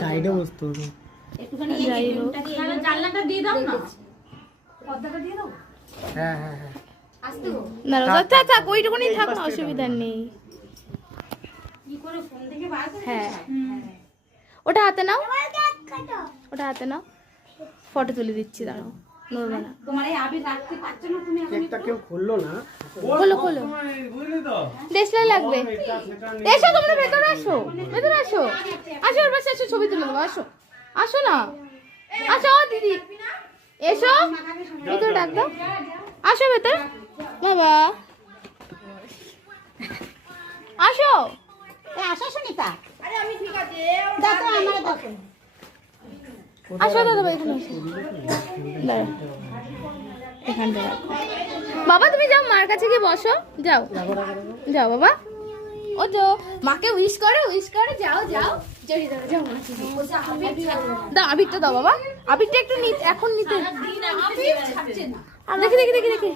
সাইডে বসতে হবে। জানলাটা দিয়ে দাও না, পর্দাটা দিয়ে দাও। হ্যাঁ হ্যাঁ হ্যাঁ না থাক ওইটুকুনি থাক না, অসুবিধা নেই। হ্যাঁ ওটা হাতে নাও, ওটা হাতে নাও, ফটো তুলে দিচ্ছি, দাঁড়াও নড়বে না। তোমার এই আবির রাখতে পারছো না তুমি? কেকটা কেউ খুললো না। খোলো দেশলাই লাগবে। এসো তোমরা ভেতরে আসো, ভেতরে আসো, আসো ওর পাশে আসো, ছবি তুলে দেবো। আসো আসো না, আসো দিদি, এসো ভেতরে ডাক দাও, আসো ভেতরে বাবা, আসো আসো সুনিতা। দেখো আমার দেখো, আসো দাদা ভাই এখানে আসো, দাঁড়াও এখানটা রাখো। বাবা তুমি যাও মার কাছে গিয়ে বসো, যাও যাও বাবা, ও তো মাকে উইশ করো, যাও যাও জড়িয়ে দাও, যাও দাও আবিরটা দাও বাবা, আবিরটা একটু এখন নিতে, দেখি দেখি দেখি দেখি